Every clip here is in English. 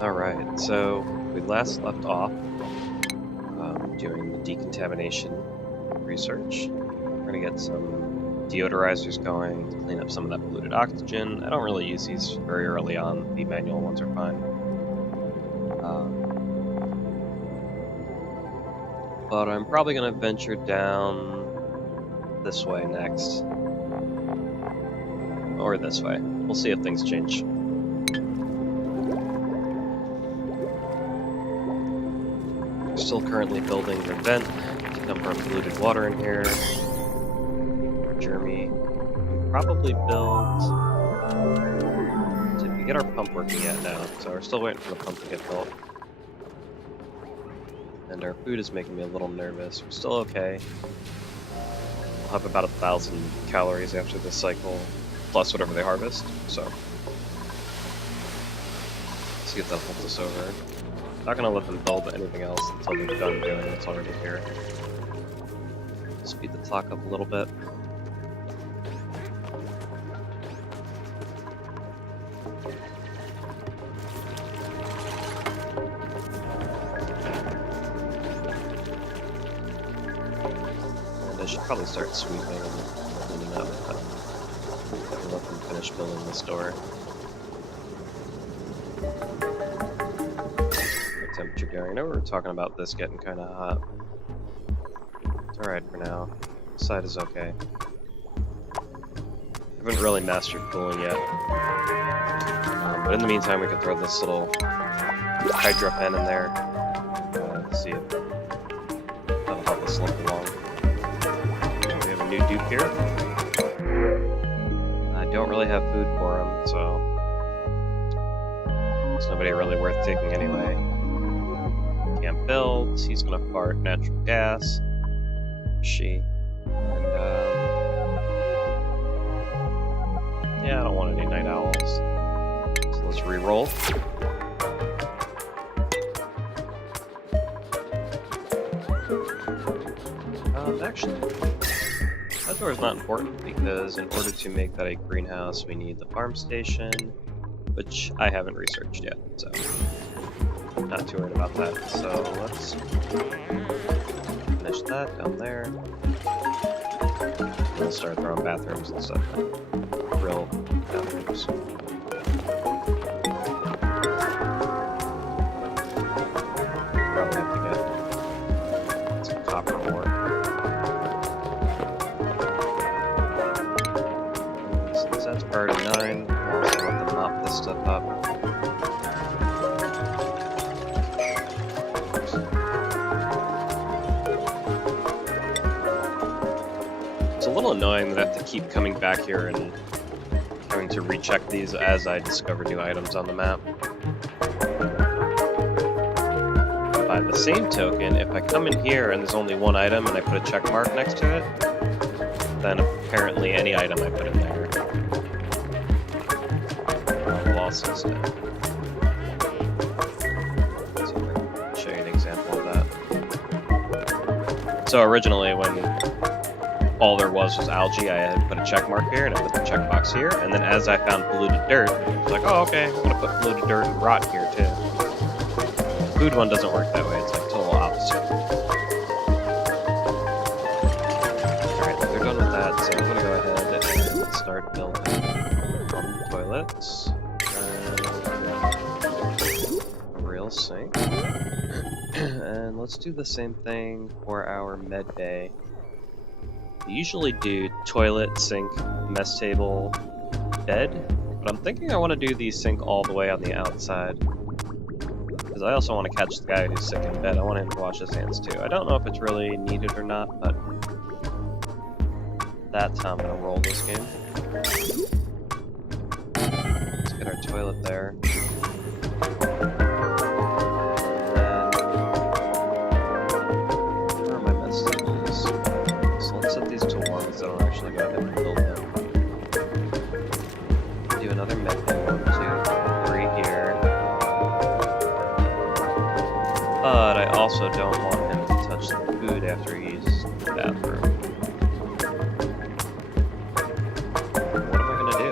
Alright, so we last left off doing the decontamination research. We're going to get some deodorizers going to clean up some of that polluted oxygen. I don't really use these very early on. The manual ones are fine. But I'm probably going to venture down this way next. Or this way. We'll see if things change. We're still currently building the vent to dump our polluted water in here. Jeremy, we probably build... Did we get our pump working yet? No, so we're still waiting for the pump to get built. And our food is making me a little nervous. We're still okay. We'll have about 1,000 calories after this cycle, plus whatever they harvest, so... Let's see if that holds us over. Not gonna let them build anything else until they're done doing what's already here. Speed the clock up a little bit. And I should probably start sweeping and cleaning up, but I'll let them finish building this door. Temperature going. I know we were talking about this getting kind of hot. It's alright for now. This side is okay. I haven't really mastered cooling yet. But in the meantime, we can throw this little hydro pen in there. See if that'll help us limp along. We have a new dupe here. I don't really have food for him, so it's nobody really worth taking anyway. Can't build, he's gonna fart natural gas. She. And, yeah, I don't want any night owls. So let's re-roll. Actually, that door is not important because in order to make that a greenhouse, we need the farm station, which I haven't researched yet, so not too worried about that. So let's finish that down there. We'll start throwing bathrooms and stuff. Real bathrooms. Probably have to get some copper ore. Since that's priority 9, I'll also let them mop this stuff up. It's a little annoying that I have to keep coming back here and having to recheck these as I discover new items on the map. By the same token, if I come in here and there's only one item and I put a check mark next to it, then apparently any item I put in there will also stay. So I'll show you an example of that. So originally when all there was algae, I had put a check mark here, and I put the checkbox here, and then as I found polluted dirt, I was like, oh, okay, I'm gonna put polluted dirt and rot here, too. The food one doesn't work that way, it's like total opposite. Alright, they're done with that, so I'm gonna go ahead and start building toilets, and a real sink, and let's do the same thing for our med bay. I usually do toilet, sink, mess table, bed, but I'm thinking I want to do the sink all the way on the outside. Because I also want to catch the guy who's sick in bed. I want him to wash his hands too. I don't know if it's really needed or not, but that's how I'm going to roll this game. Let's get our toilet there. I don't actually go ahead and build them. Do another med bay, 1, 2, 3 here. But I also don't want him to touch the food after he uses the bathroom. What am I gonna do?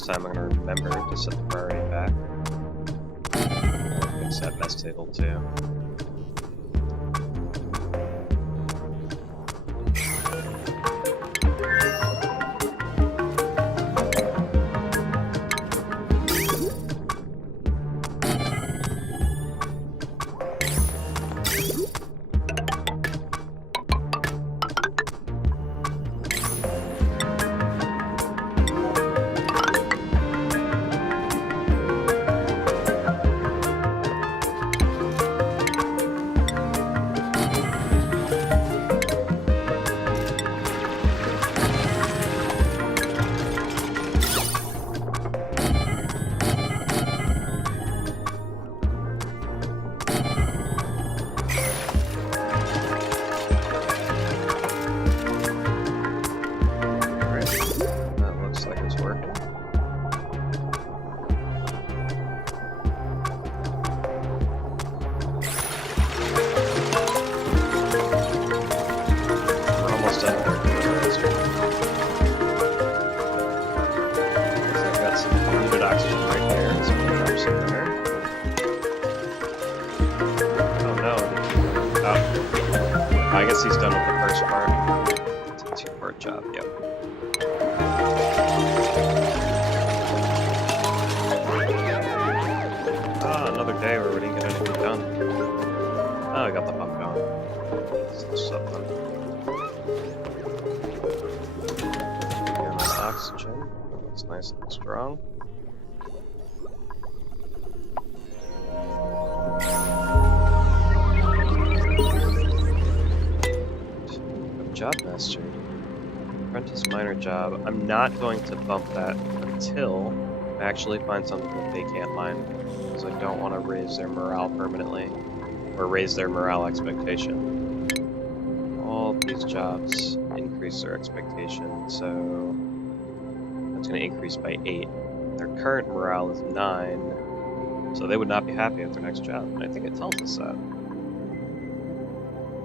this time I'm gonna remember to set the priority back. Fix that mess table too. I guess he's done with the first part. It's a two-part job, yep. Ah, another day where we didn't get anything done. Oh, I got the pump going. Still something. Get my oxygen. That's nice and strong. Job mastered. Apprentice minor job. I'm not going to bump that until I actually find something that they can't mine, because I don't want to raise their morale permanently, or raise their morale expectation. All of these jobs increase their expectation, so that's going to increase by 8. Their current morale is 9, so they would not be happy with their next job, and I think it tells us that.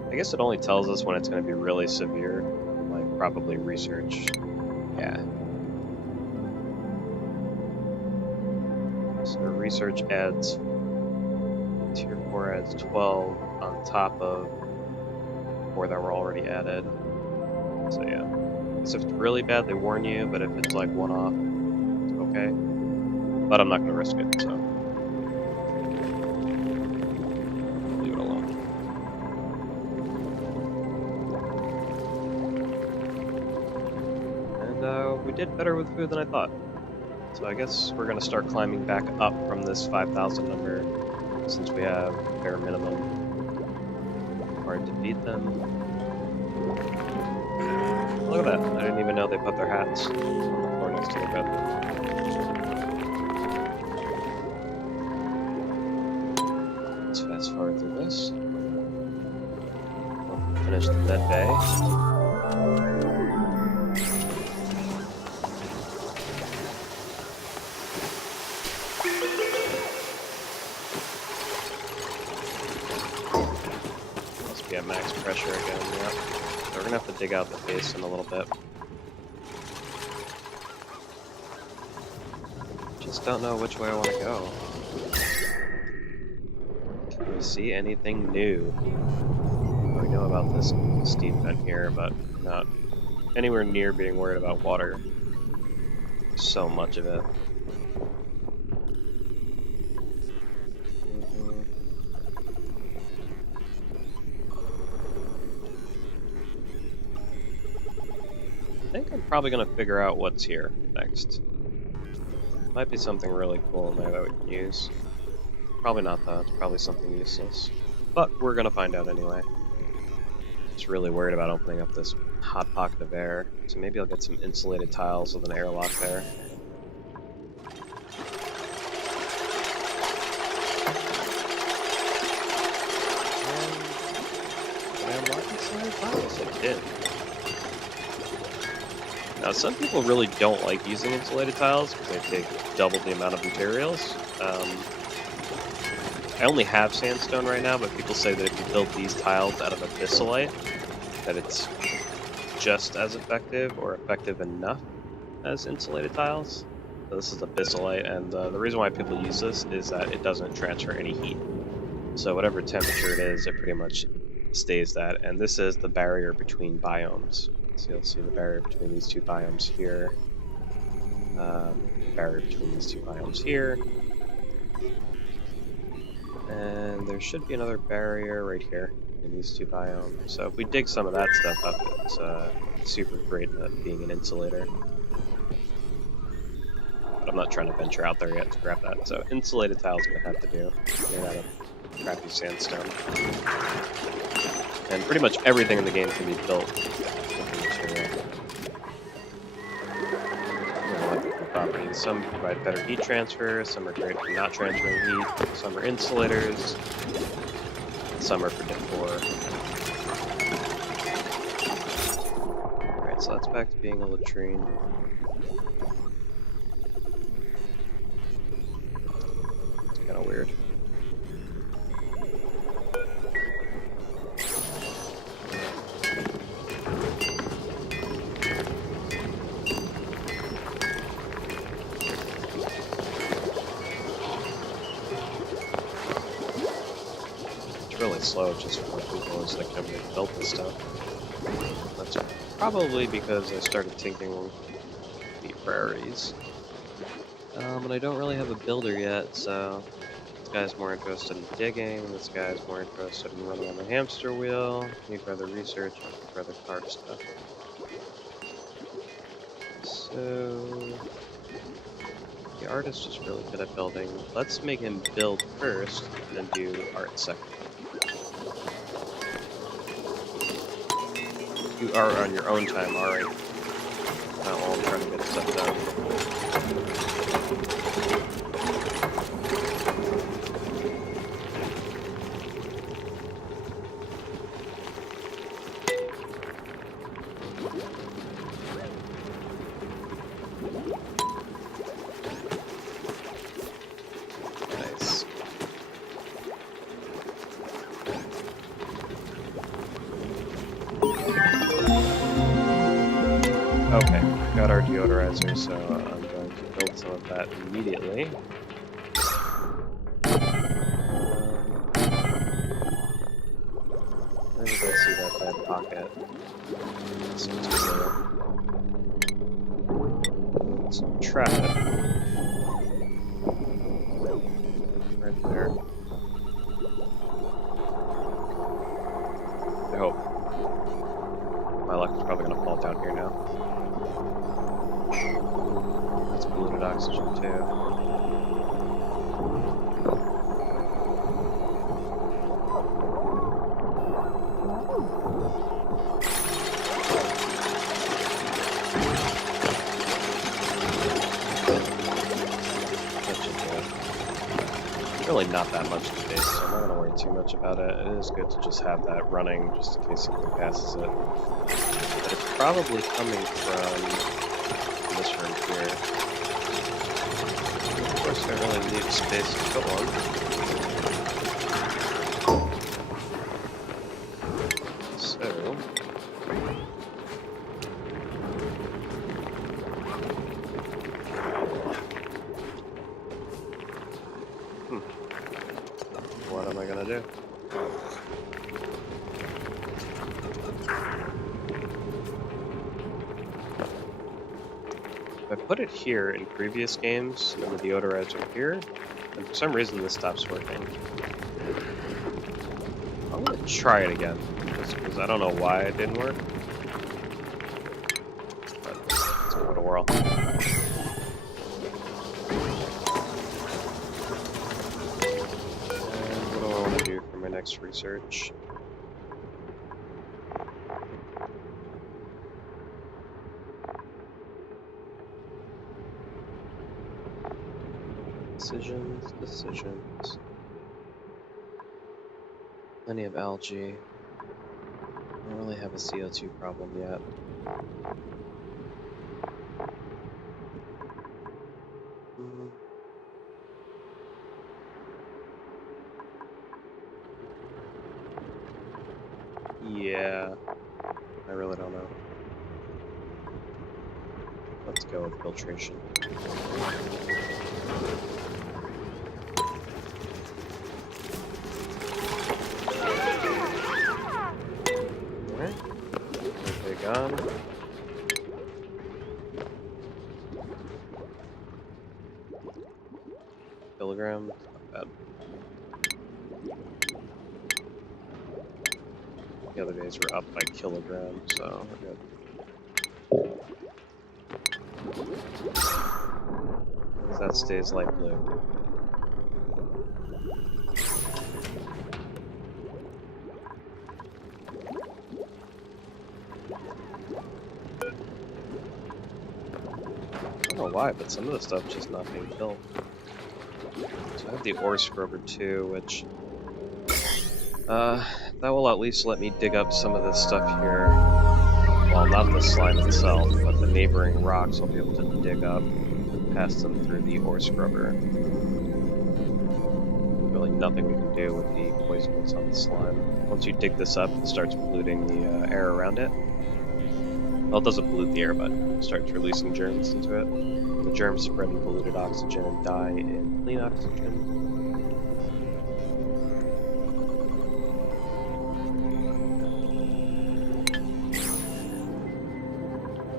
I guess it only tells us when it's going to be really severe, like probably research. Yeah. So research adds, tier 4 adds 12 on top of 4 that were already added. So yeah. I guess if it's really bad, they warn you, but if it's like one-off, it's okay. But I'm not going to risk it, so. We did better with food than I thought. So I guess we're going to start climbing back up from this 5,000 number, since we have bare minimum. Hard to beat them. Look at that. I didn't even know they put their hats on the floor next to the bed. Let's fast forward through this. We'll finish the med bay. At max pressure again, yeah. So we're gonna have to dig out the basin a little bit. Just don't know which way I want to go. Can we see anything new? I know about this steam vent here, but not anywhere near being worried about water. So much of it. I think I'm probably going to figure out what's here next. Might be something really cool in there that we can use. Probably not though, it's probably something useless. But we're going to find out anyway. Just really worried about opening up this hot pocket of air, so maybe I'll get some insulated tiles with an airlock there. Did I unlock insulated tiles? I did. Now, some people really don't like using insulated tiles because they take double the amount of materials. I only have sandstone right now, but people say that if you build these tiles out of abyssalite, that it's just as effective or effective enough as insulated tiles. This is abyssalite, and the reason why people use this is that it doesn't transfer any heat. So whatever temperature it is, it pretty much stays that. And this is the barrier between biomes. So you'll see the barrier between these two biomes here. The barrier between these two biomes here. And there should be another barrier right here in these two biomes. So if we dig some of that stuff up, it's super great at being an insulator. But I'm not trying to venture out there yet to grab that. So insulated tile's gonna have to do. Made out of crappy sandstone. And pretty much everything in the game can be built with the material. Different properties. Some provide better heat transfer, some are great for not transferring heat, some are insulators, some are for decor. Alright, so that's back to being a latrine. It's kind of weird. Really slow just for people as like nobody built this stuff. That's probably because I started taking the priorities. And I don't really have a builder yet, so this guy's more interested in digging, this guy's more interested in running on the hamster wheel, need further research, and further carve stuff. So the artist is really good at building. Let's make him build first, and then do art second. You are on your own time, alright. Not while I'm trying to get stuff done. Nice. Okay, got our deodorizer, so I'm going to build some of that immediately. Where did I see that bad pocket? Let's trap it. Right there. I hope. My luck is probably going to fall down here now. That's polluted oxygen too. Really not that much space, so I'm not going to worry too much about it. It is good to just have that running just in case something passes it. But it's probably coming from this room here. And of course, I really need space to put one. So... what am I gonna do? I put it here in previous games, and the deodorizer here, and for some reason this stops working. I'm gonna try it again, because I don't know why it didn't work. But let's give it a whirl. Next research. Decisions. Plenty of algae. I don't really have a CO2 problem yet. Yeah, I really don't know what Let's go with filtration. Alright. Okay, gone. Kilogram. Not bad. The other days were up by kilogram, so we're good. As that stays light blue. I don't know why, but some of the stuff's just not being built. So I have the ore scrubber too, which that will at least let me dig up some of this stuff here. Well, not the slime itself, but the neighboring rocks I'll be able to dig up and pass them through the ore scrubber. Really nothing we can do with the poisons on the slime. Once you dig this up, it starts polluting the air around it. Well, it doesn't pollute the air, but it starts releasing germs into it. The germs spread in polluted oxygen and die in clean oxygen.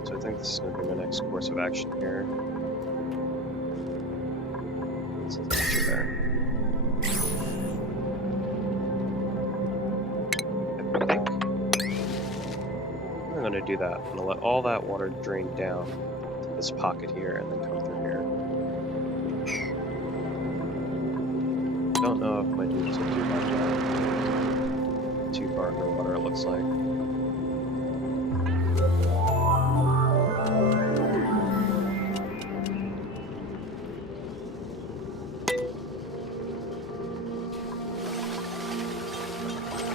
So I think this is going to be my next course of action here. This is actually there. I think I'm going to do that. I'm going to let all that water drain down to this pocket here and then come through here. Don't know if my dudes will do that now. Too far underwater, it looks like.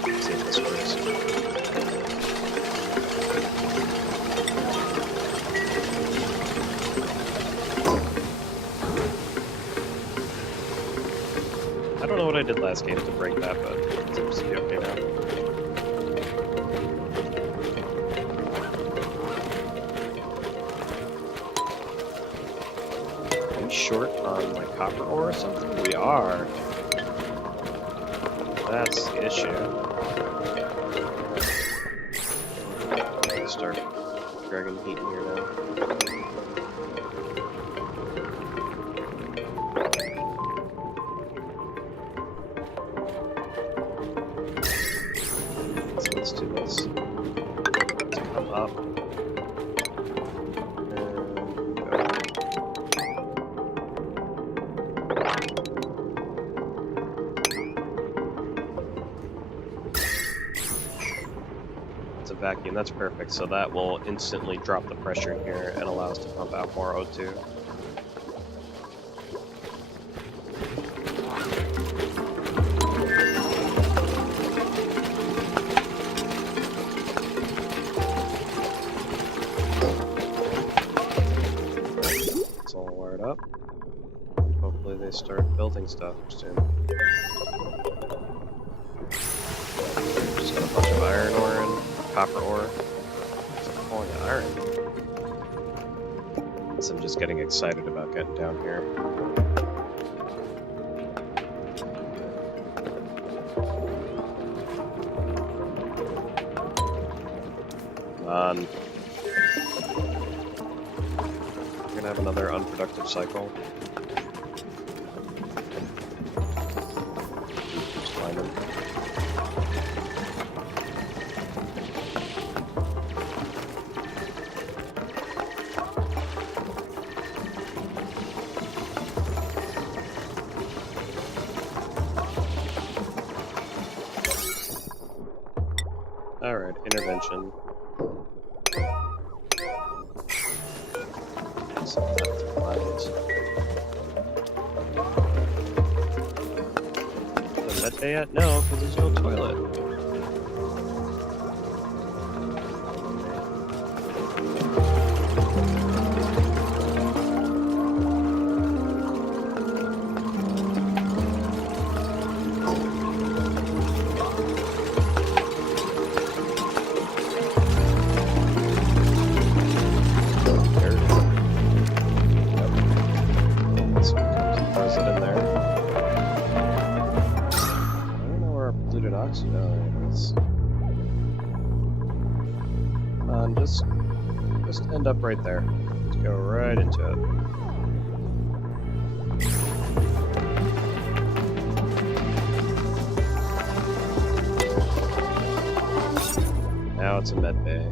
Let's see if this works. I don't know what I did last game to break that, but it seems to be okay now. Are we short on like copper ore or something? We are. That's the issue. Let's start dragging heat in here now. Let's do this. Let's come up. And go. It's a vacuum, that's perfect. So that will instantly drop the pressure in here and allow us to pump out more O2. Up. Hopefully they start building stuff soon. Just got a bunch of iron ore and copper ore. I'm calling it iron. So I'm just getting excited about getting down here. Come on. Have another unproductive cycle. Just climbing. Alright, intervention. Med bay yet? No, because there's no toilet. end up right there. Let's go right into it. Now it's a med bay.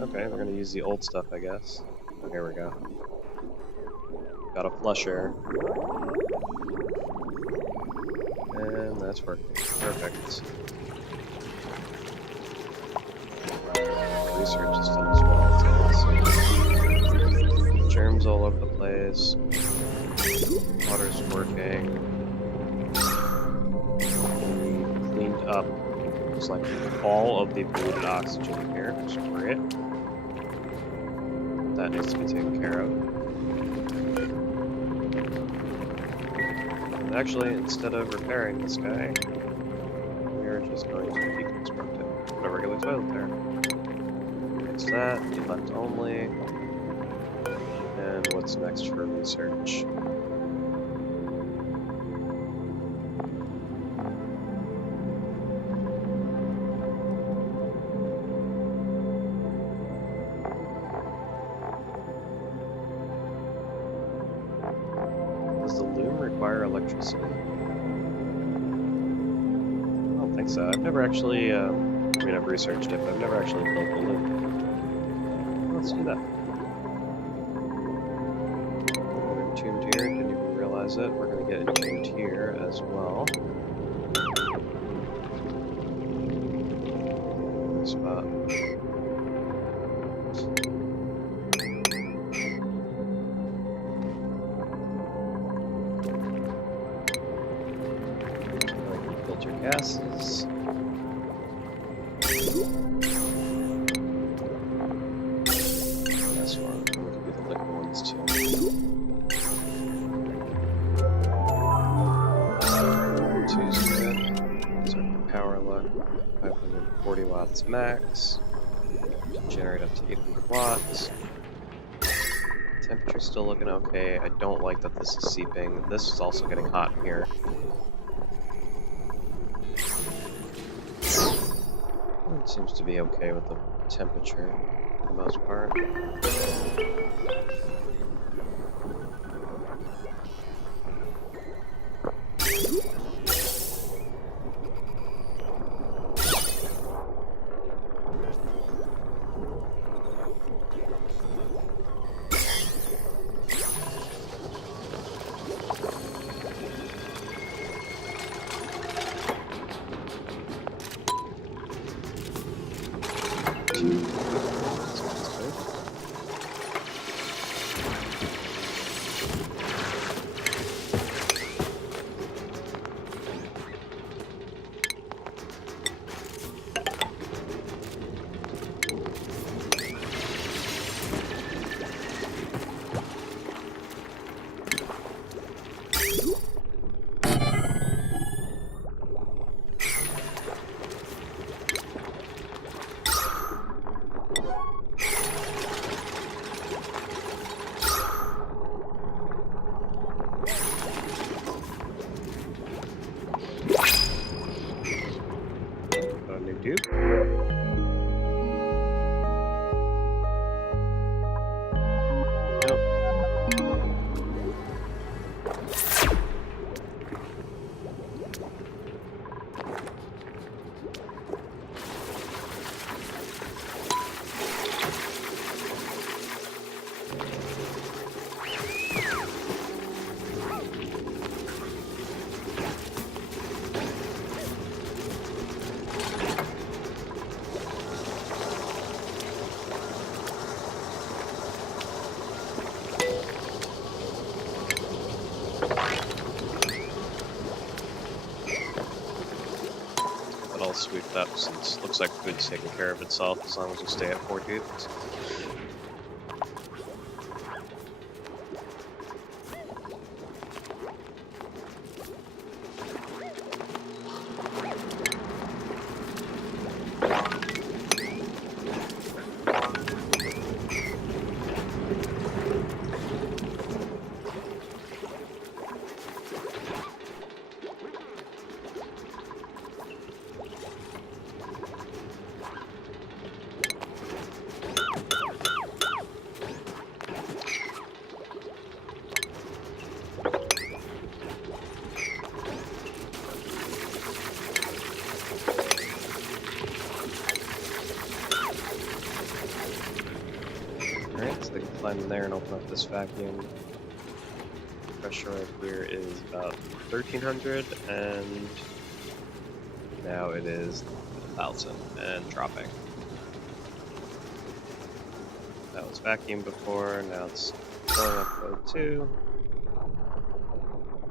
Okay, we're gonna use the old stuff, I guess. Oh, here we go. Got a flusher. And that's working. Perfect. Research is done as well. It's awesome. Germs all over the place. Water's working. We cleaned up, looks like, all of the polluted oxygen here, which is great. That needs to be taken care of. And actually, instead of repairing this guy, we're just going to deconstruct it. Put a regular toilet there. Fix that, be left only. And what's next for research? Electricity? I don't think so. I've never actually, I mean, I've researched it, but I've never actually built a loop. Let's do that. We're entombed here, didn't even realize it. We're going to get entombed here as well. Good spot. Gases. That's one. We can do the liquid ones too. Two's good. These are power look. 540 watts max. Generate up to 800 watts. Temperature's still looking okay. I don't like that this is seeping. This is also getting hot here. It seems to be okay with the temperature for the most part. Dude. Sweeped up since it looks like food's taking care of itself as long as we stay at 4 dudes. climb in there and open up this vacuum. Pressure right here is about 1300, and now it is 1000 and dropping. That was vacuum before, now it's filling up O2.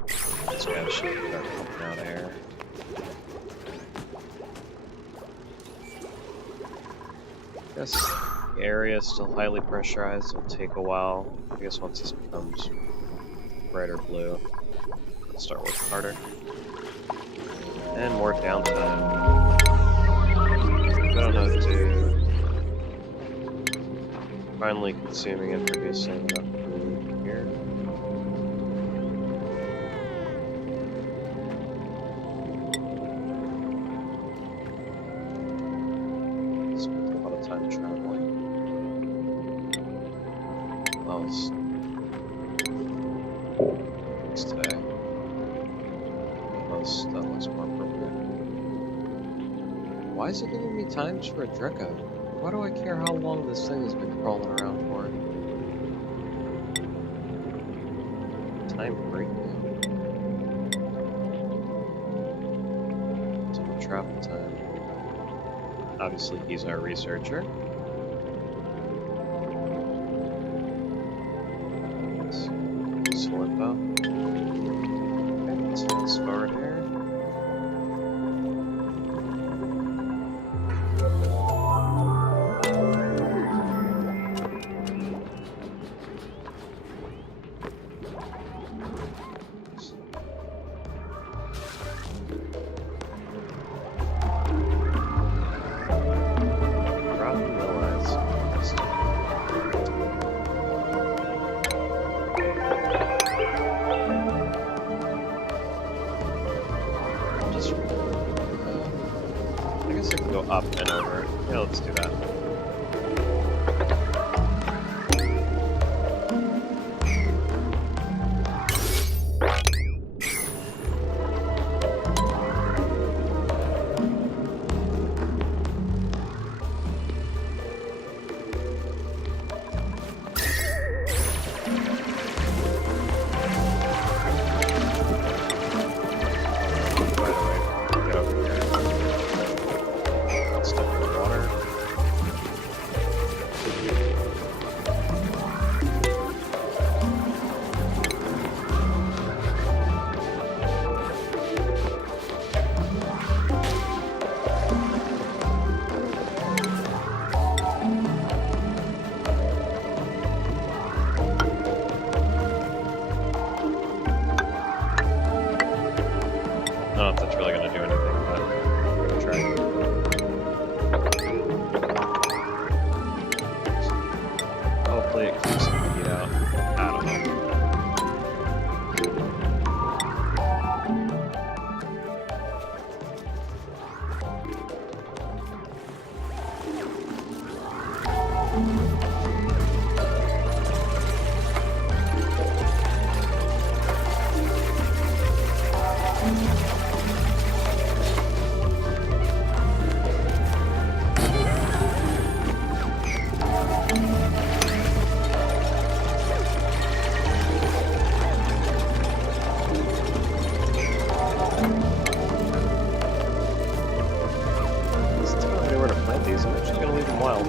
This guy should start pumping out air. Guess the area is still highly pressurized, it'll take a while. I guess once this becomes red or blue, it'll start working harder. And more downtime. I don't know what to do. Finally consuming and producing enough food here. Spent a lot of time traveling. Well, it's today. That looks more appropriate. Why is it giving me times for a Draco? Why do I care how long this thing has been crawling around for? Time breakdown. Total travel time. Obviously, he's our researcher. Useful info. Okay, let's fast forward here. Up and over. Yeah, let's do that. I don't know if that's really going to do anything, but I'm going to try. Hopefully it keeps the heat out. I don't know. I'm actually going to leave them wild.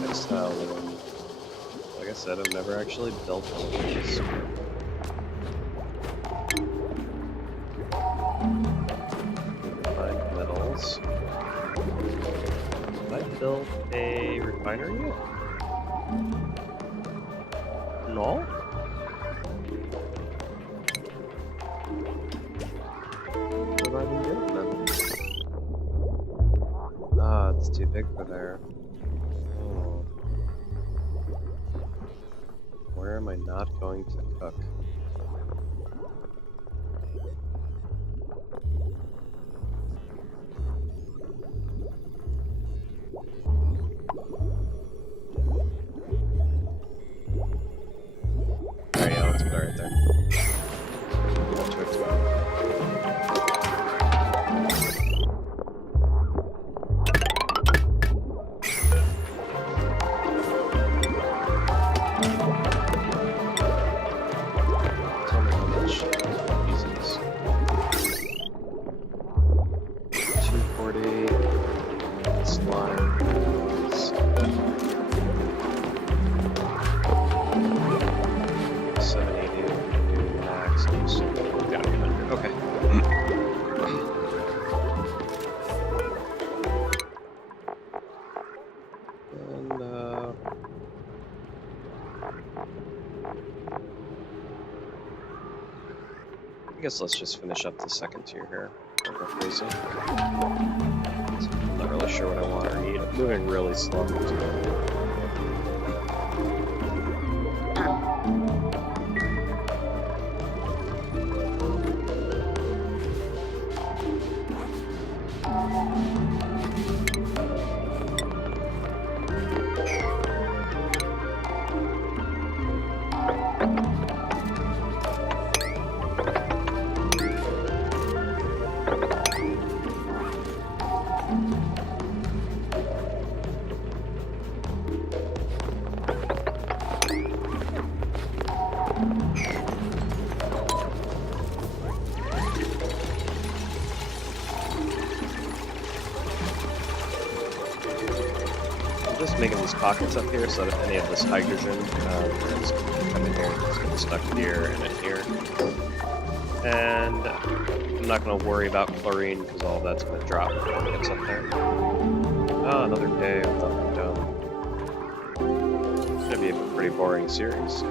Next tile, like I said, I've never actually built one of these. Refined metals. Have I built a refinery yet? No? It's too big for there. Oh. Where am I not going to cook? There, yeah, let's put it right there. guess let's just finish up the second tier here. Don't go crazy. I'm not really sure what I want or need. I'm moving really slow. Just making these pockets up here so that if any of this hydrogen is come in here, it's getting stuck here and in here. And I'm not going to worry about chlorine because all of that's going to drop when it gets up there. Oh, another day of nothing done. It's going to be a pretty boring series.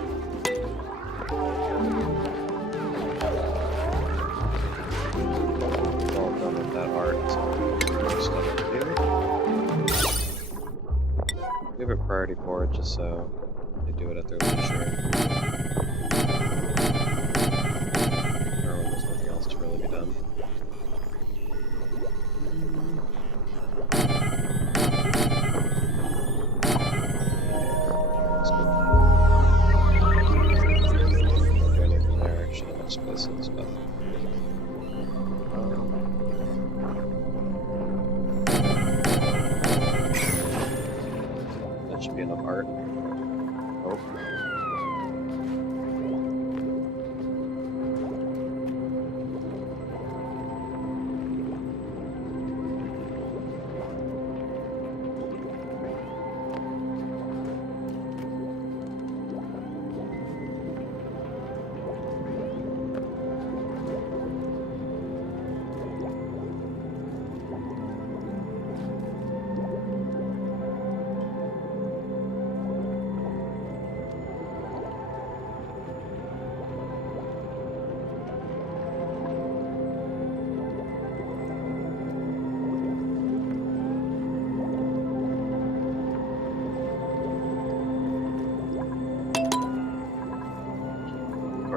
All done with that art, so more stuff to do. We have a priority board just so they do it at their leisure. Or when there's nothing else to really be done. That's good. Don't do anything there, actually, I'm just placing stuff. Should be enough art. Nope.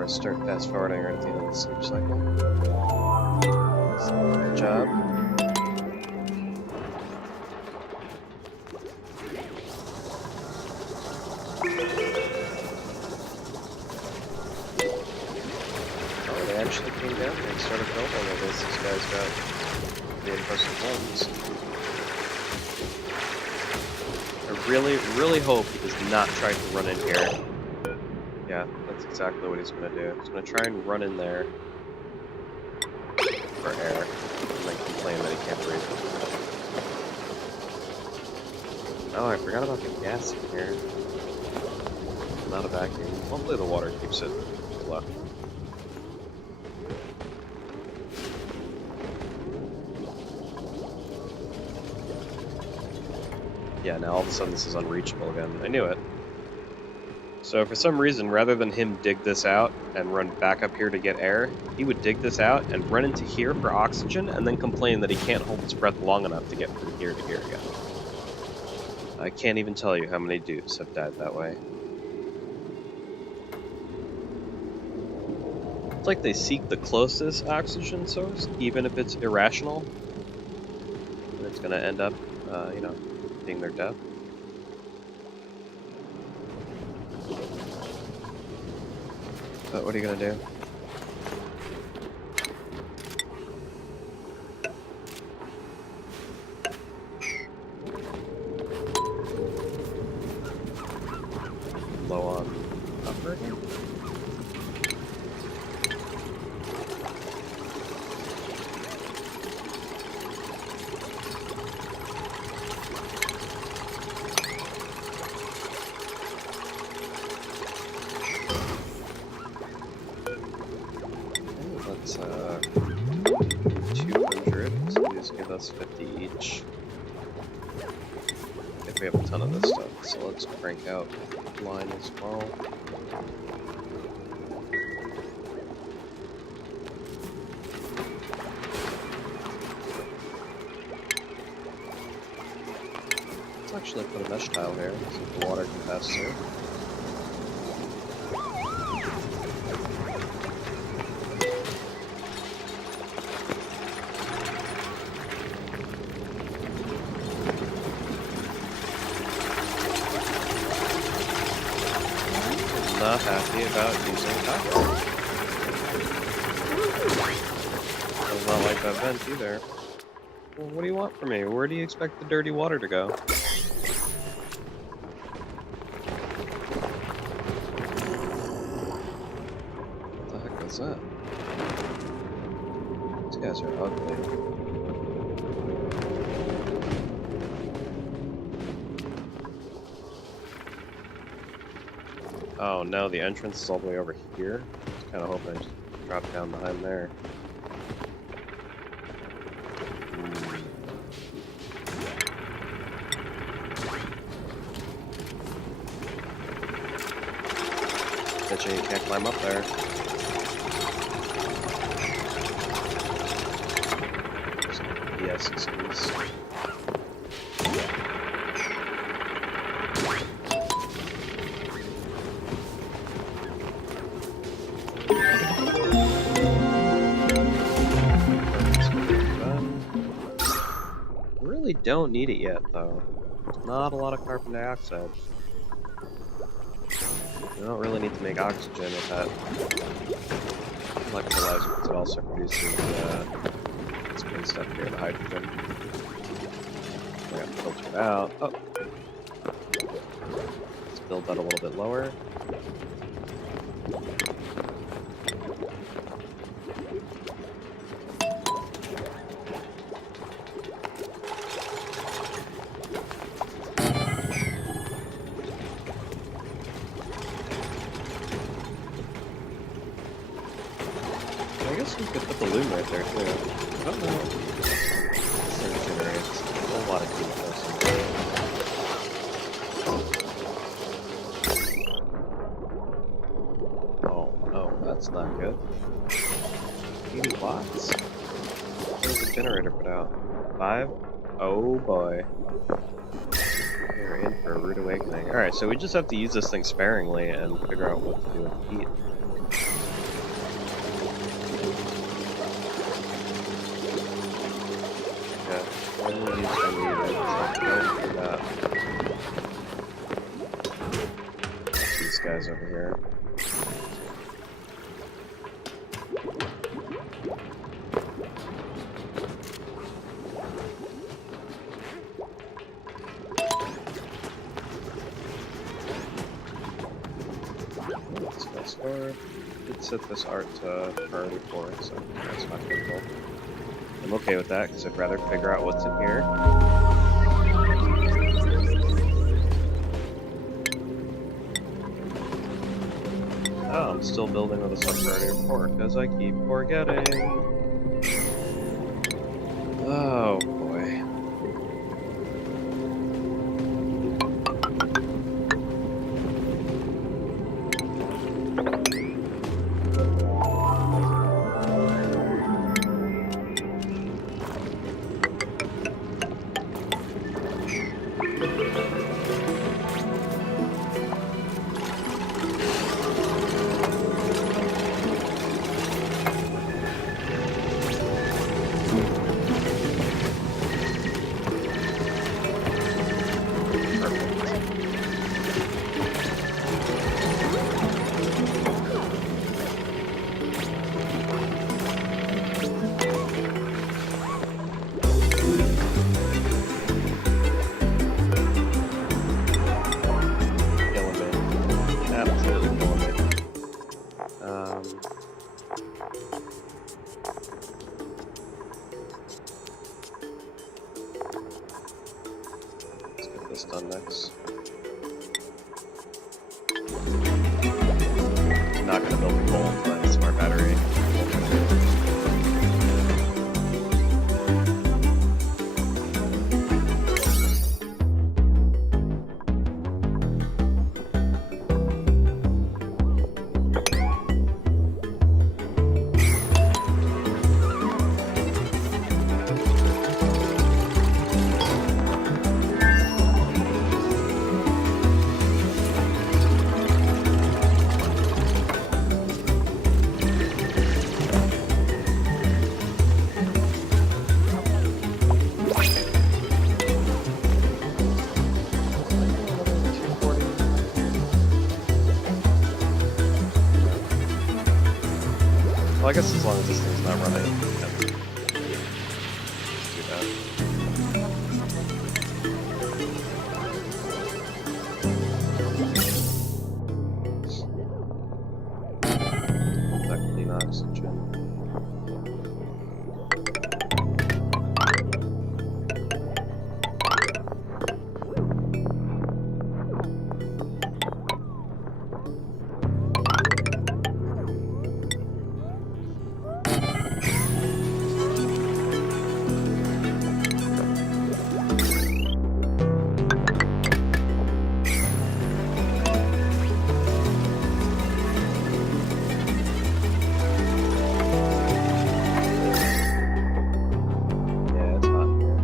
Start fast forwarding right at the end of the sleep cycle. Good job. Oh, they actually came down here and started building. I guess these guys got the impressive ones. I really hope he does not try to run in here. Yeah, that's exactly what he's going to do. He's going to try and run in there for air, and then complain that he can't breathe. Oh, I forgot about the gas in here. Not a vacuum. Hopefully the water keeps it low. Yeah, now all of a sudden this is unreachable again. I knew it. So for some reason, rather than him dig this out and run back up here to get air, he would dig this out and run into here for oxygen and then complain that he can't hold his breath long enough to get from here to here again. I can't even tell you how many dudes have died that way. It's like they seek the closest oxygen source, even if it's irrational. And it's going to end up, you know, being their death. But what are you gonna do? Low on upper again? That's 200, so these give us 50 each. If we have a ton of this stuff, so let's crank out line as well. actually put a mesh tile here so the water can pass through. Not happy about using copper. Does not like that vent either. Well, what do you want from me? Where do you expect the dirty water to go? What the heck was that? These guys are ugly. Oh no, the entrance is all the way over here. I was kind of hoping I just drop down behind there. Bet you can't climb up there. Yes, excuse. Really don't need it yet, though. Not a lot of carbon dioxide. You don't really need to make oxygen with that electrolyzer, because it also produces this green stuff here, the hydrogen. I gotta filter it out. Oh! Let's build that a little bit lower. I guess we could put the loom right there too. I don't know. This generates a whole lot of chemicals. Oh, that's not good. 80 watts? What does the generator put out? 5? Oh boy. We're in for a rude awakening. Alright, so we just have to use this thing sparingly and figure out what to do with heat. These guys over here. Let's fast forward. Let's set this art to priority 4, so that's not critical. I'm okay with that because I'd rather figure out what's in here. Oh, I'm still building with a subpriority of 4 because I keep forgetting. Oh boy. This done next. I'm not gonna build a coal, but a smart battery. Well, I guess as long as this thing's not running. Yeah. Let's do that. That clean oxygen. Yeah, it's hot here.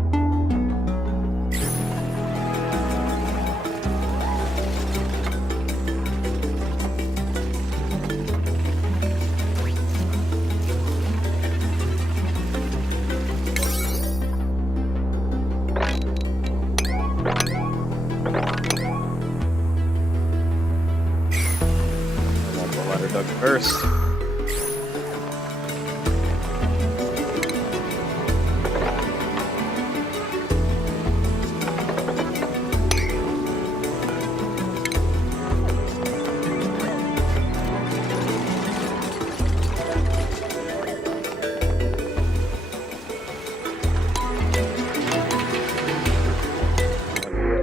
I want the ladder dug first.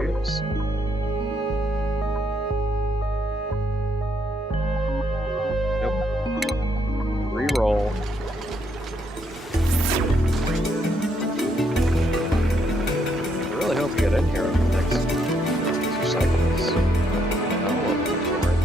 Oops. Nope. Reroll. I really hope we get in here over the next 2 seconds. I'm looking for it.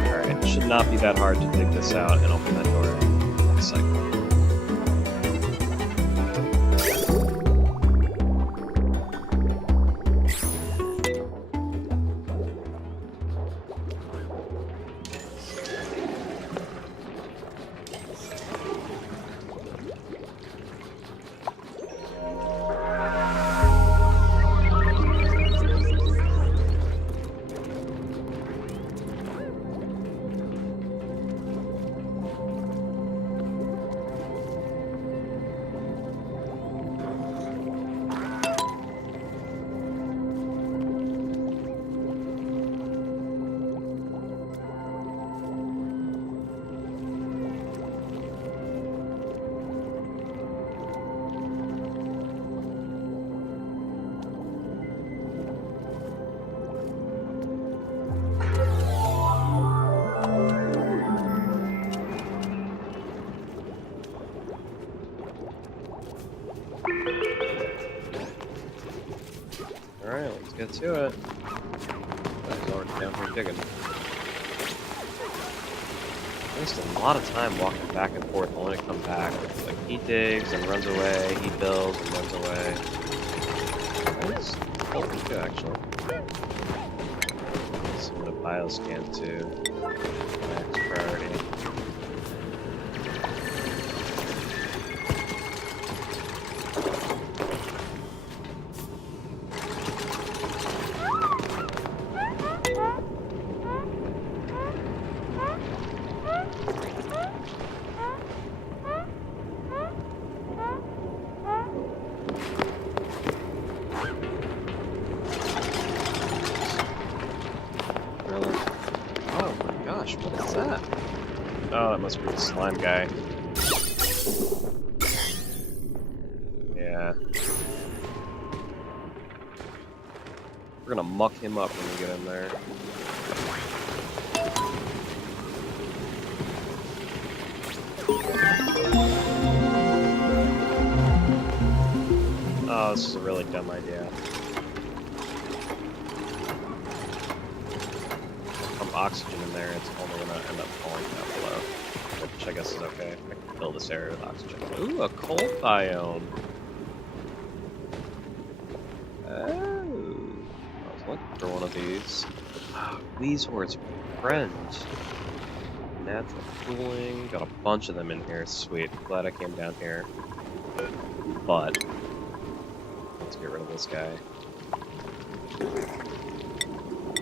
Alright, it should not be that hard to dig this out and open that door in a second. Alright, let's get to it. Guy's already down here digging. I waste a lot of time walking back and forth only to come back. Like, he digs and runs away, he builds and runs away. That's helpful too, actually. So I'm gonna bioscan too. Max priority. Really? Oh. gosh, what is that? Oh, that must be the slime guy. Yeah. We're gonna muck him up when we get in there. Oh, this is a really dumb idea. Pump oxygen in there, it's only gonna end up falling down below. Which I guess is okay. I can fill this area with oxygen. Ooh, a cold biome! Oh, I was looking for one of these. Weezor's friend. Natural cooling. Got a bunch of them in here. Sweet. Glad I came down here. But let's get rid of this guy.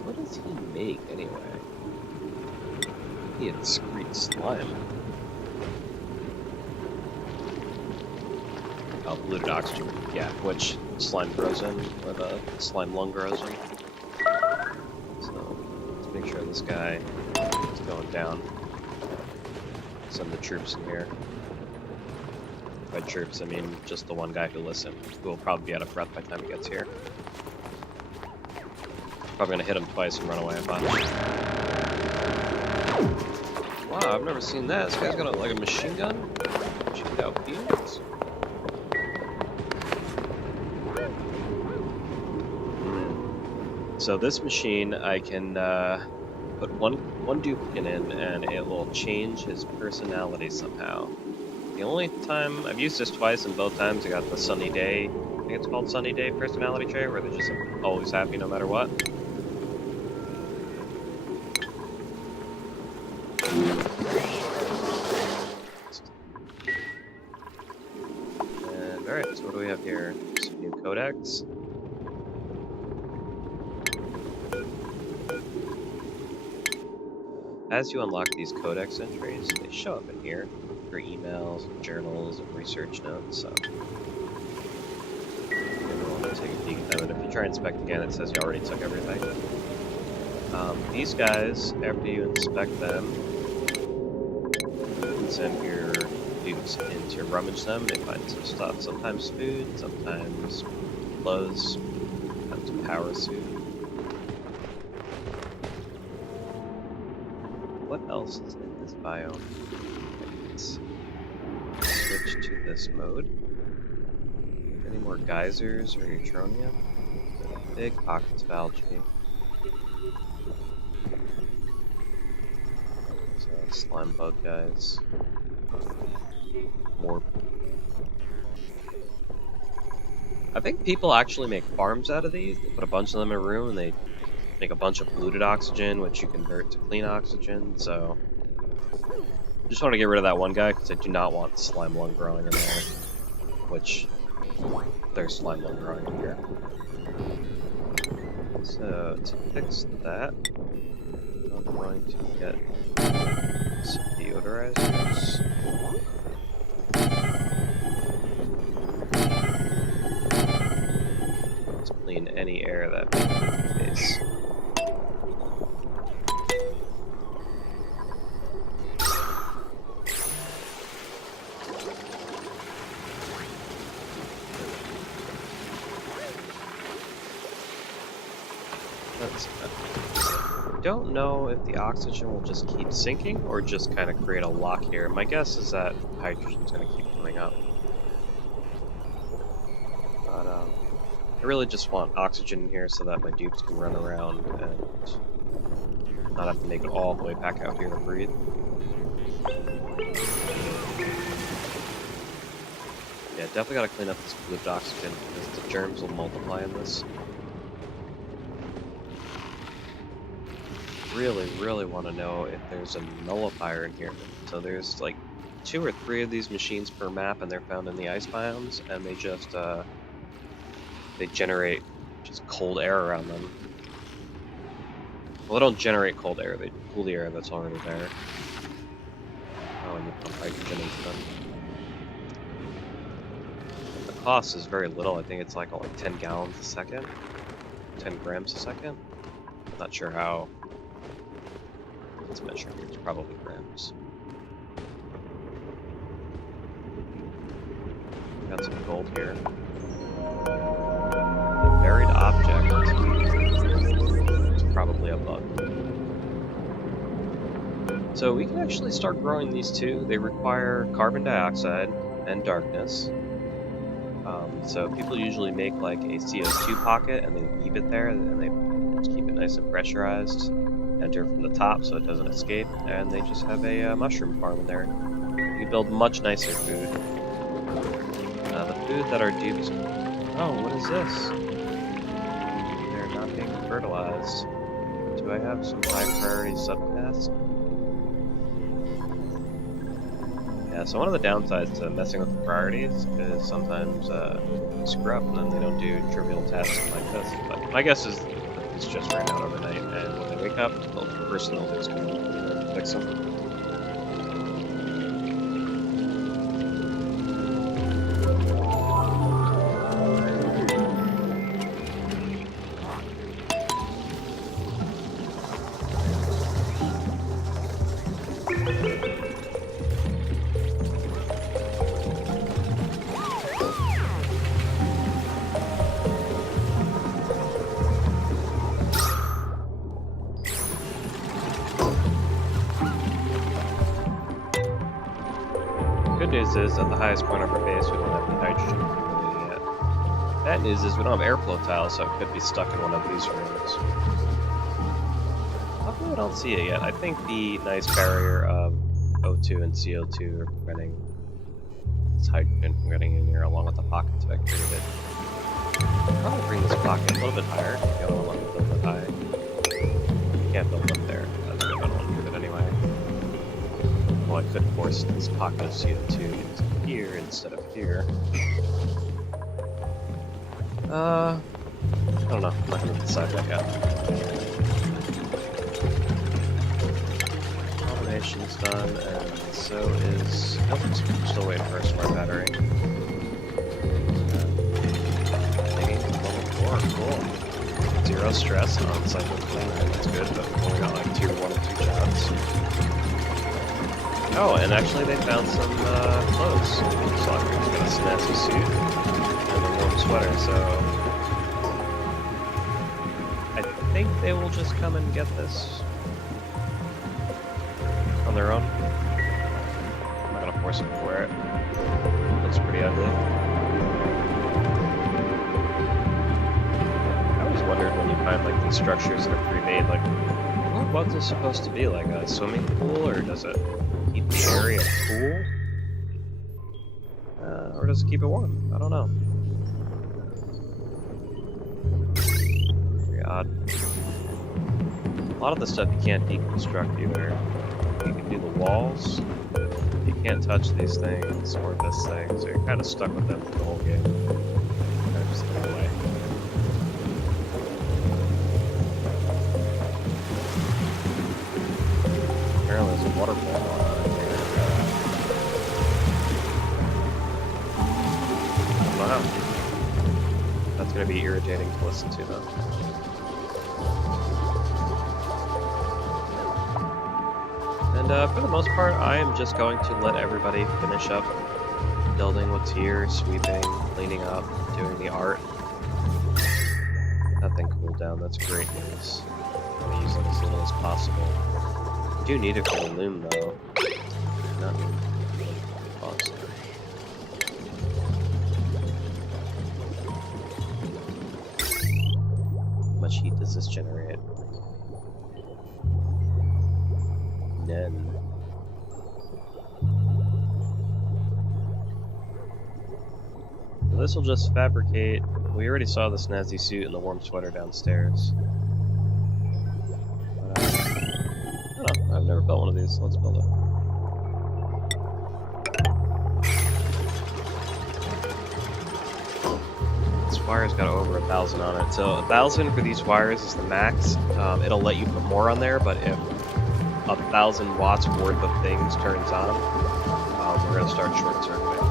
What does he make anyway? He had discrete slime. Oh, polluted oxygen. Yeah, which slime grows in, or the slime lung grows in. So let's make sure this guy is going down. Send the troops in here. By troops, I mean just the one guy who listened, who will probably be out of breath by the time he gets here. Probably gonna hit him twice and run away a bunch. Wow, I've never seen that. This guy's got like a machine gun? Check out beams. So this machine, I can put one duplicate in, and it will change his personality somehow. The only time I've used this twice, and both times I got the sunny day. I think it's called sunny day personality trait, where they're just always happy no matter what. And alright, so what do we have here? Some new codex. As you unlock these codex entries, they show up in here for emails, and journals, and research notes, so you'll want to take a peek at them. And if you try and inspect again, it says you already took everything. These guys, after you inspect them, you can send your dudes in to rummage them. They find some stuff, sometimes food, sometimes clothes, sometimes a power suit. What else is in this biome? Let's switch to this mode. Any more geysers or neutronia? Big pockets of algae. Slime bug guys. More. I think people actually make farms out of these. They put a bunch of them in a room and they make a bunch of polluted oxygen, which you convert to clean oxygen, so just want to get rid of that one guy because I do not want slime lung growing in there, which there's slime lung growing in here. So to fix that, I'm going to get some deodorizers. Let's clean any air that may be in the face. I don't know if the oxygen will just keep sinking or just kind of create a lock here. My guess is that hydrogen's going to keep coming up. But I really just want oxygen in here so that my dupes can run around and not have to make it all the way back out here to breathe. Yeah, definitely got to clean up this polluted oxygen because the germs will multiply in this. Really want to know if there's a nullifier in here. So there's like 2 or 3 of these machines per map, and they're found in the ice biomes, and they just they generate just cold air around them. Well, they don't generate cold air; they cool the air that's already there. Oh, and you pump hydrogen into them. The cost is very little. I think it's like 10 gallons a second, 10 grams a second. Not sure how Let's measure. It's probably grams. Got some gold here. A buried object. It's probably a bug. So we can actually start growing these too. They require carbon dioxide and darkness. So people usually make like a CO2 pocket and they leave it there and they just keep it nice and pressurized. Enter from the top so it doesn't escape, and they just have a mushroom farm in there. You can build much nicer food. The food that our dupes... Oh, what is this? They're not being fertilized. Do I have some high priority subtasks? Yeah, so one of the downsides to messing with the priorities is sometimes you screw up and then they don't do trivial tasks like this. But my guess is it's just ran out overnight, and when they wake up, the person they'll do is going to fix them. Good news is, at the highest point of our base, we don't have any nitrogen accumulating yet. Bad news is we don't have airflow tiles, so it could be stuck in one of these rooms. Hopefully I don't see it yet. I think the nice barrier of O2 and CO2 are preventing this hydrogen from getting in here, along with the pockets I've created. I'll probably bring this pocket a little bit higher. I don't want to build it high. You can't build up there. That's what I don't want to do it anyway. Well, I could force this pocket of CO2 into here instead of here. I don't know. I'm not going to decide that yet. Automation's done, and so is... Nope, still waiting for a smart battery. Thingy, level 4, cool. Zero stress on cycle cleaner, that's good, but we've only got like tier 1 and 2 jobs. Oh, and actually they found some clothes. Soccer's got a snazzy suit and a warm sweater, so I think they will just come and get this on their own. I'm not gonna force them to wear it. It looks pretty ugly. I always wondered when you find like these structures that are pre-made, like what's this supposed to be, like a swimming pool, or does it keep the area cool? Or does it keep it warm? I don't know. Very odd. A lot of the stuff you can't deconstruct either. You can do the walls. You can't touch these things or this thing, so you're kind of stuck with them for the whole game. Kind of just throw it away. Apparently there's a waterfall on here. Wow. That's going to be irritating to listen to, though. And for the most part, I am just going to let everybody finish up building what's here, sweeping, cleaning up, doing the art. That thing cooled down, that's great news. I'm going to use it as little as possible. I do need it for the loom, though. Not pause. How much heat does this generate? None. So this will just fabricate. We already saw the snazzy suit and the warm sweater downstairs. But, I don't know. I've never built one of these. Let's build it. This wire's got over 1,000 on it. So 1,000 for these wires is the max. It'll let you put more on there, but if 1,000 watts worth of things turns on, we're going to start short circuiting.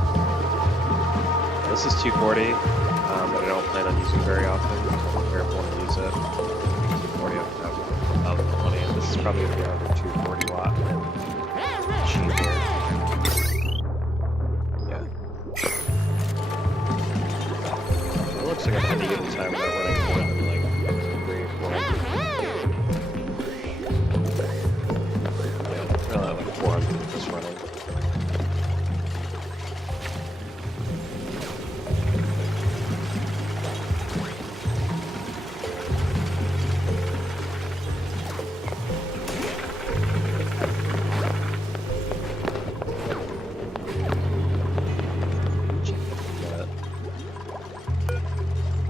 This is 240, but I don't plan on using very often. I'm careful when I use it. 240 up to 1,020, and this is probably going to be around 2 40 watt machine here. Yeah. It looks like a pretty good time without running more than like 3 or 4. Yeah, really like 400 just running.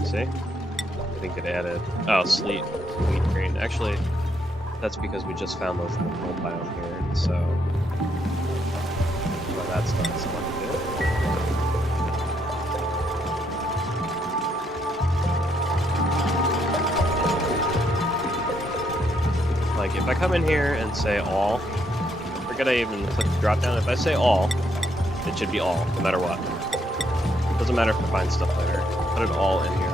See? I think it added... Oh, sleet wheat grain. Actually, that's because we just found those in the coal biome here, so... Well, that's not so much good. Like, if I come in here and say all, forget I even click the drop down, if I say all, it should be all, no matter what. Doesn't matter if I find stuff later. Put it all in here.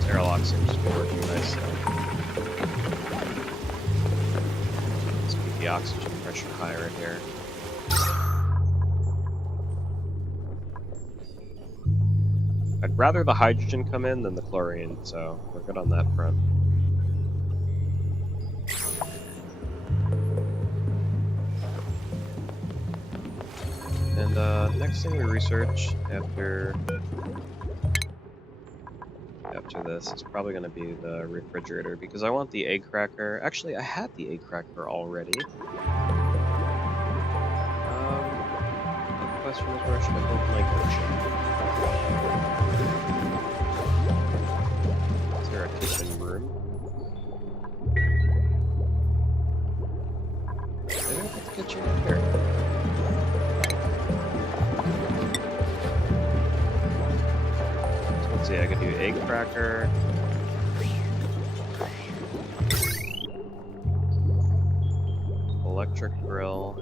Terralock seems to be working nicely. Let's keep the oxygen pressure higher in here. I'd rather the hydrogen come in than the chlorine, so we're good on that front. And next thing we research after this is probably going to be the refrigerator, because I want the egg cracker. Actually, I had the egg cracker already. The question is, where should I build my kitchen? Is there a kitchen room? Maybe I'll put the kitchen in here. Let's see, I could do egg cracker. Electric grill.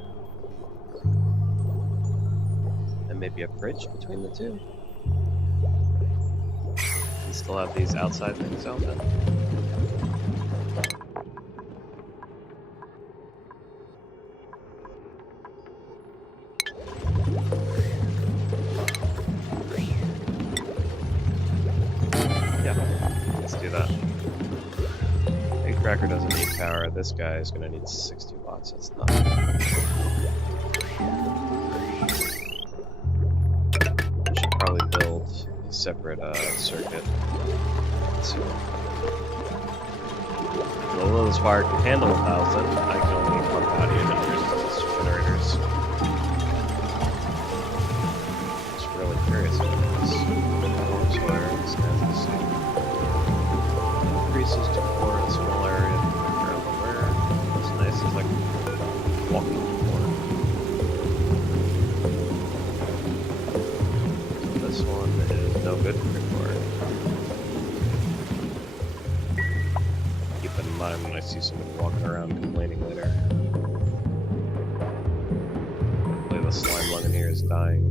And maybe a fridge between the two. And still have these outside things open. Cracker doesn't need power. This guy is going to need 60 watts. That's not. I should probably build a separate circuit. Let's see. Although this fire can handle 1,000, I can only pump out 800 generators. Just really curious about this. Where this guy's the same. Increases to 4 in small area. It's nice, it's like walking floor. This one is no good for decor. Keep that in mind when I see somebody walking around complaining later. Hopefully the slime lung in here is dying.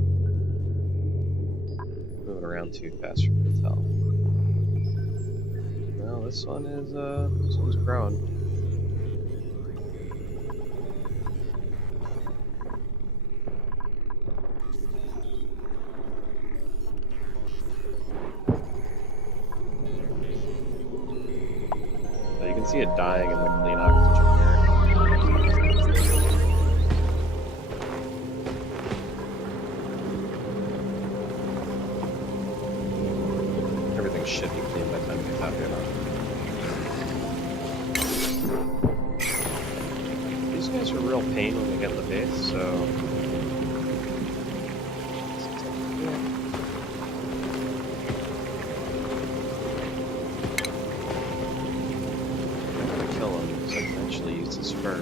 Moving around too fast for me to tell. Well, this one's growing. You can see it dying in the clean oxygen here. Everything should be clean by the time it gets out here now. These guys are a real pain when they get in the base, so... Spur,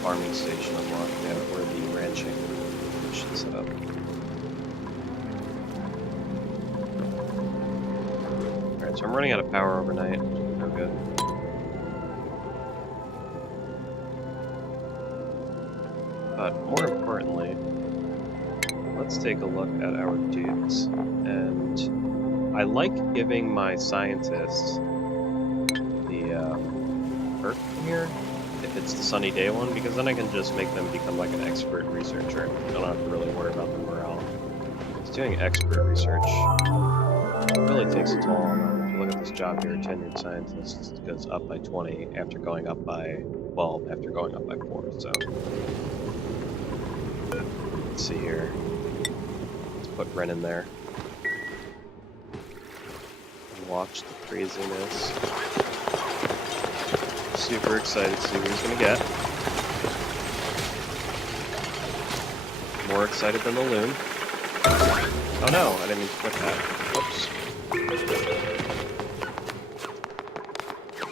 farming station unlocked. Yeah, where the ranching should set up. Alright, so I'm running out of power overnight, which is no good. But more importantly, let's take a look at our dudes. And I I like giving my scientists the perk here, if it's the sunny day one, because then I can just make them become like an expert researcher. I don't have to really worry about the morale. It's doing expert research. It really takes a toll on them. If you look at this job here, tenured scientist goes up by 20 after going up by 12 after going up by 4, so... Let's see here. Let's put Ren in there. Watch the craziness. Super excited to see what he's gonna get. More excited than the loon. Oh no, I didn't mean to put that. Whoops.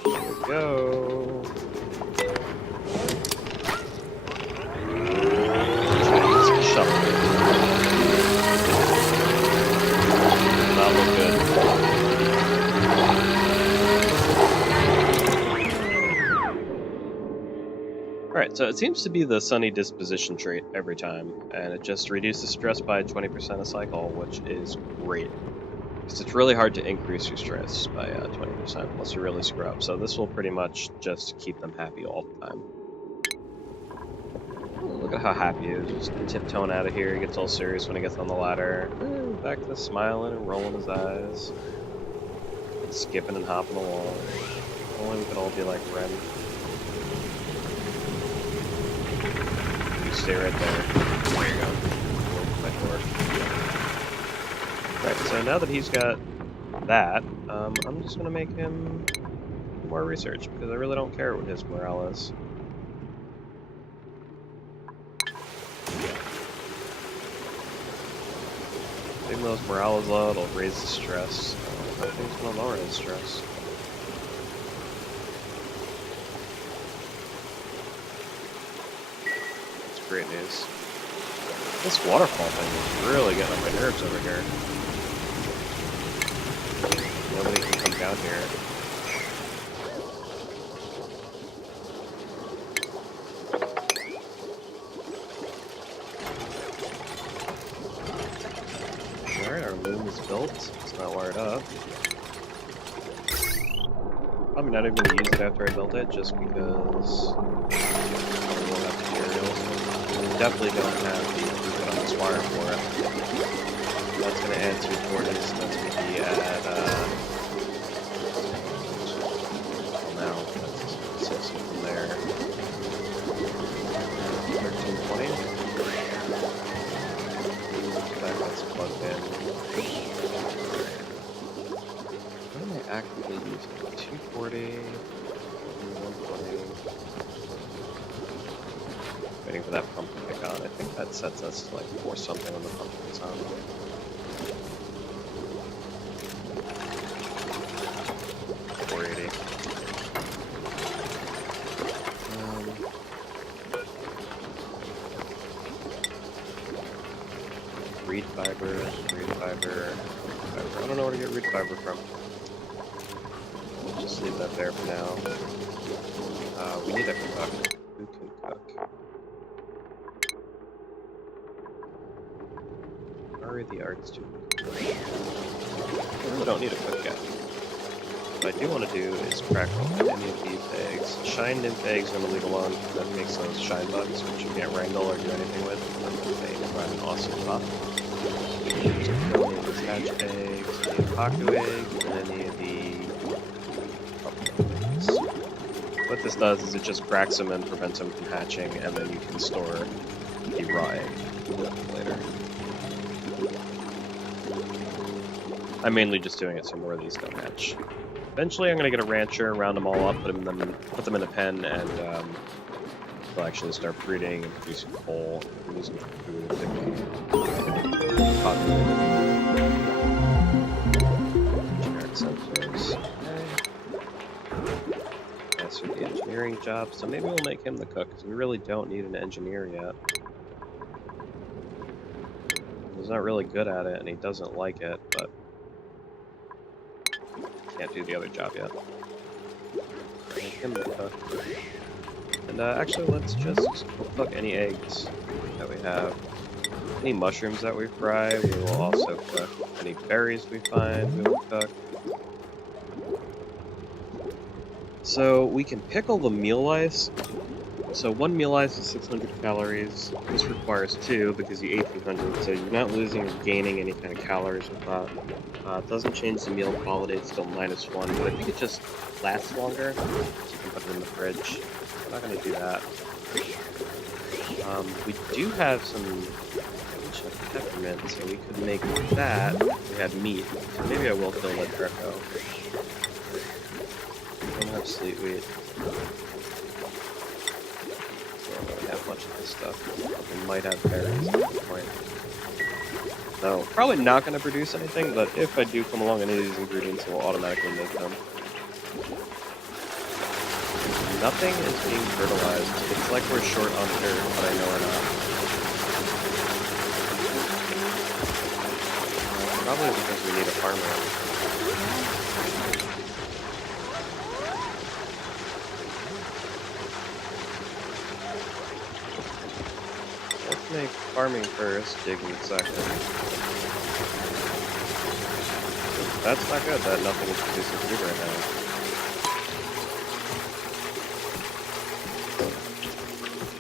Here we go. Use the shovel. Not look good. Alright, so it seems to be the sunny disposition trait every time, and it just reduces stress by 20% a cycle, which is great. Because it's really hard to increase your stress by 20% unless you really screw up, so this will pretty much just keep them happy all the time. Ooh, look at how happy he is, just tiptoeing out of here. He gets all serious when he gets on the ladder. Back to smiling and rolling his eyes. Skipping and hopping along. If only we could all be like Ren. Stay right there. There you go. My door. Right, so now that he's got that, I'm just gonna make him do more research, because I really don't care what his morale is. Even though his morale is low, it'll raise the stress. I think it's gonna lower his stress. Great news. This waterfall thing is really getting on my nerves over here. Nobody can come down here. Alright, our loom is built. It's not wired up. Probably not even going to use it after I built it, just because I won't have materials. Definitely don't have the improvement on this wire for it. That's going to add 240, so that's going to be at, well now, that's 60 from there. 1320. That's plugged in. What am I actively using? 240, 120. Waiting for that pump to kick on. I think that sets us to like force something when the pump kicks on. Reed fiber. I don't know where to get reed fiber from. We'll just leave that there for now. We need a cook. Who can cook? Hurry the art student. I really don't need a cook yet. What I do want to do is crack open any of these eggs. Shine nymph eggs I'm going to leave alone because that makes those shine bugs, which you can't wrangle or do anything with. They provide an awesome buff. So any of these hatch eggs, any of the Paku eggs, and any of the eggs. What this does is it just cracks them and prevents them from hatching, and then you can store the raw egg later. I'm mainly just doing it so more of these don't hatch. Eventually I'm going to get a rancher, round them all up, put them in a pen, and they'll actually start breeding and producing coal, and use them for food. Generic sensors. Okay. Master the engineering job, so maybe we'll make him the cook, because we really don't need an engineer yet. He's not really good at it, and he doesn't like it, but can't do the other job yet. Make him the cook. And actually, let's just cook any eggs that we have. Any mushrooms that we fry, we will also cook. Any berries we find, we will cook. So we can pickle the meal ice. So one meal ice is 600 calories. This requires 2 because you 1800, so you're not losing or gaining any kind of calories with that. It doesn't change the meal quality, it's still -1, but I think it just lasts longer, so you can put it in the fridge. I'm not going to do that. We do have some peppermint, so we could make that if we had meat. So maybe I will kill that Greco. I don't have sweet wheat. Don't really have much of this stuff. We might have berries at this point. No, probably not going to produce anything, but if I do come along any of these ingredients, it will automatically make them. Nothing is being fertilized. It's like we're short on dirt, but I know we're not. Probably because we need a farmer. Let's make farming first, digging second. That's not good that nothing is producing food right now.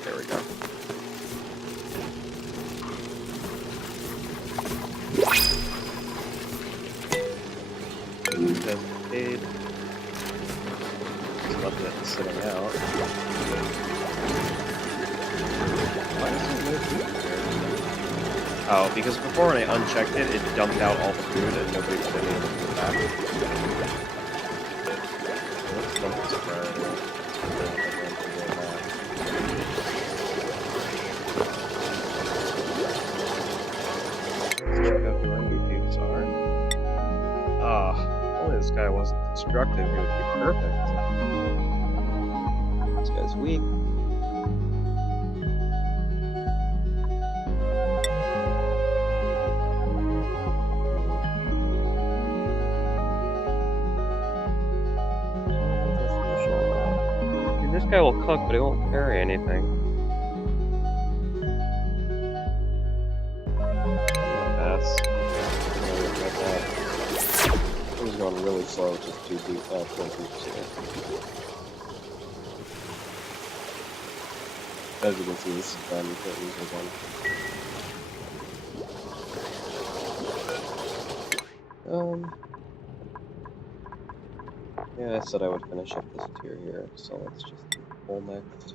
There we go. Cascade. Just left it sitting out. Why does it move food here? Oh, because before when I unchecked it, it dumped out all the food and nobody put any of the food back. So let's dump this priority. Let's check out who our new peeps are. Ah, only this guy wasn't destructive, he would be perfect. This guy's weak. This guy will cook, but he won't carry anything. Pass. He was going really slow, just 2 deep, 4 deeps here. As you can see, this is done. You can't use it one. Yeah, I said I would finish up this tier here, so let's just do full next.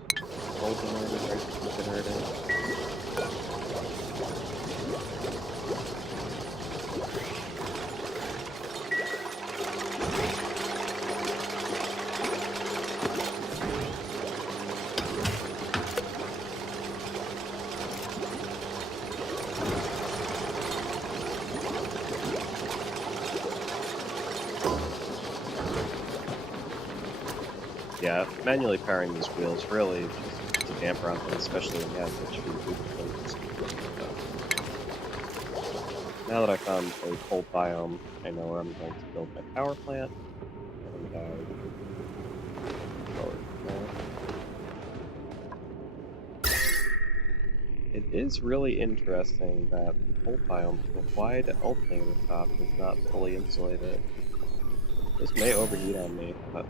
Full generator, right? Generator. Yeah, manually powering these wheels really just to damper on things, especially when you have such few food plates. Now that I found a cold biome, I know where I'm going to build my power plant. And, it is really interesting that the cold biome, the wide opening at the top, is not fully insulated. This may overheat on me, but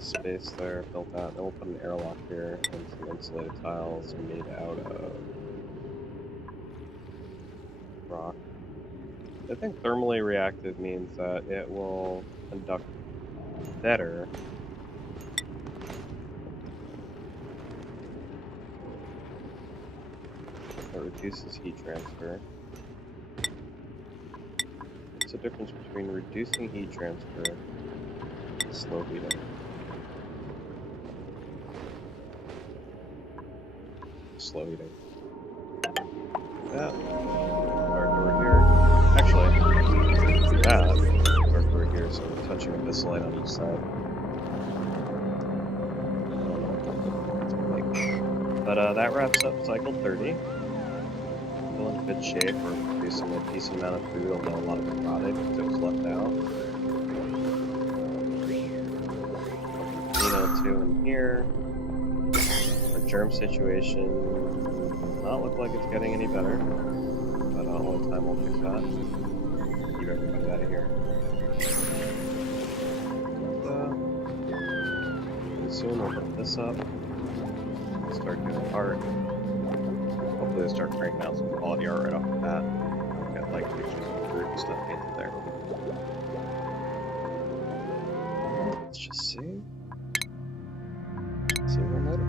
space there, built out. Then we'll put an airlock here and some insulated tiles made out of rock. I think thermally reactive means that it will conduct better. It reduces heat transfer. What's the difference between reducing heat transfer and slow heating? Slow heating. That. Dark over here. Actually, that. Dark over here, so we're touching light on each side. I don't know what that looks like. But that wraps up cycle 30. Still in good shape. We're producing a decent amount of food, although a lot of it rotted because it was left out. Two in here. Our germ situation does not look like it's getting any better, but only time will fix that. Keep everybody out of here. And soon we'll put this up. Start doing art. Hopefully they start cranking out some quality art right off the bat. Got like pictures of fruit and stuff painted there. Let's just see. See you later.